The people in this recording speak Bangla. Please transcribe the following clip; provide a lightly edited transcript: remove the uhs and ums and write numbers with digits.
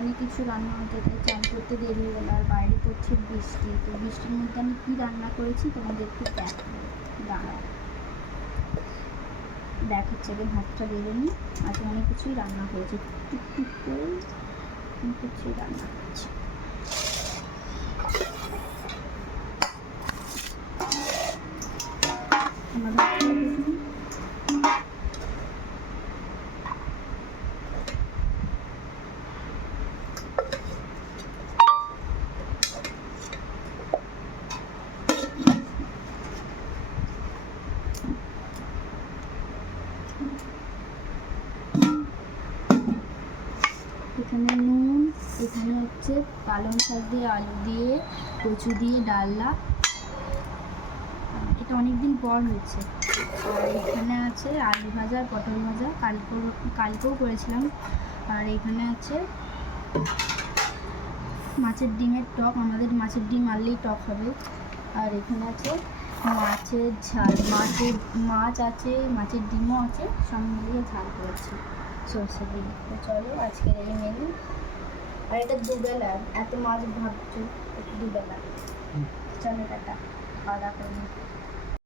অনেক কিছু রান্না হতে চান করতে দেরি হয়ে গেল, আর বাইরে পড়ছে বৃষ্টি। তো বৃষ্টির মধ্যে আমি কী রান্না করেছি তোমাদের একটু দাঁড়াও দেখাচ্ছে। আগে ভাতটা বেরো নি। আজকে অনেক কিছুই রান্না হয়েছে, টুকটুক করে অনেক কিছুই রান্না হয়েছে। আমার ভাতটা দেখুন, এখানে নুন, এখানে হচ্ছে পালং শাক দিয়ে আলু দিয়ে কচু দিয়ে ডালনা, এটা অনেকদিন পর হয়েছে। আর এখানে আছে আলু ভাজা, পটল ভাজা, কালকেও করেছিলাম। আর এখানে আছে মাছের ডিমের টক, আমাদের মাছের ডিম আনলেই টক হবে। আর এখানে আছে মাছের ঝাল, মাছ আছে, মাছের ডিমও আছে, সব মিলিয়ে ঝাল করেছি সর্ষে দিয়ে। তো চলো আজকের এই মেনু। আর এটা দুবেলা, এত মাছ ভাবছো, এটা দুবেলা। চলো টাটা, খাওয়া দাওয়া করবো।